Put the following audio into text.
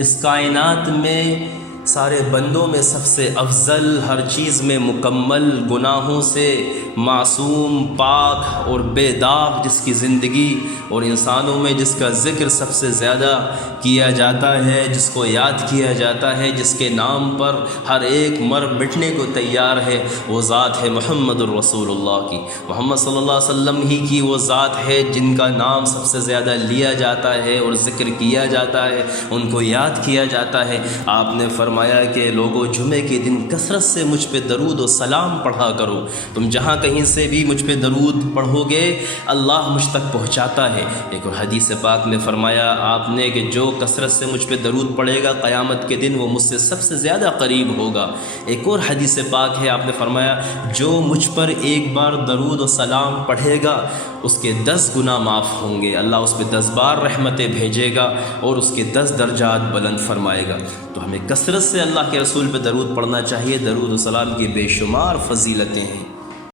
اس کائنات میں سارے بندوں میں سب سے افضل، ہر چیز میں مکمل، گناہوں سے معصوم، پاک اور بے داغ جس کی زندگی، اور انسانوں میں جس کا ذکر سب سے زیادہ کیا جاتا ہے، جس کو یاد کیا جاتا ہے، جس کے نام پر ہر ایک مر مٹنے کو تیار ہے، وہ ذات ہے محمد الرسول اللہ کی۔ محمد صلی اللہ علیہ وسلم ہی کی وہ ذات ہے جن کا نام سب سے زیادہ لیا جاتا ہے اور ذکر کیا جاتا ہے، ان کو یاد کیا جاتا ہے۔ آپ نے فرمایا کہ لوگوں، جمعے کے دن کثرت سے مجھ پہ درود و سلام پڑھا کرو، تم جہاں کہیں سے بھی مجھ پہ درود پڑھو گے اللہ مجھ تک پہنچاتا ہے۔ ایک اور حدیث پاک میں فرمایا آپ نے کہ جو کثرت سے مجھ پہ درود پڑھے گا قیامت کے دن وہ مجھ سے سب سے زیادہ قریب ہوگا۔ ایک اور حدیث پاک ہے، آپ نے فرمایا جو مجھ پر ایک بار درود و سلام پڑھے گا اس کے 10 گناہ معاف ہوں گے، اللہ اس پہ 10 بار رحمتیں بھیجے گا اور اس کے 10 درجات بلند فرمائے گا۔ تو ہمیں کثرت سے اللہ کے رسول پہ درود پڑھنا چاہیے۔ درود و سلام کی بے شمار فضیلتیں ہیں۔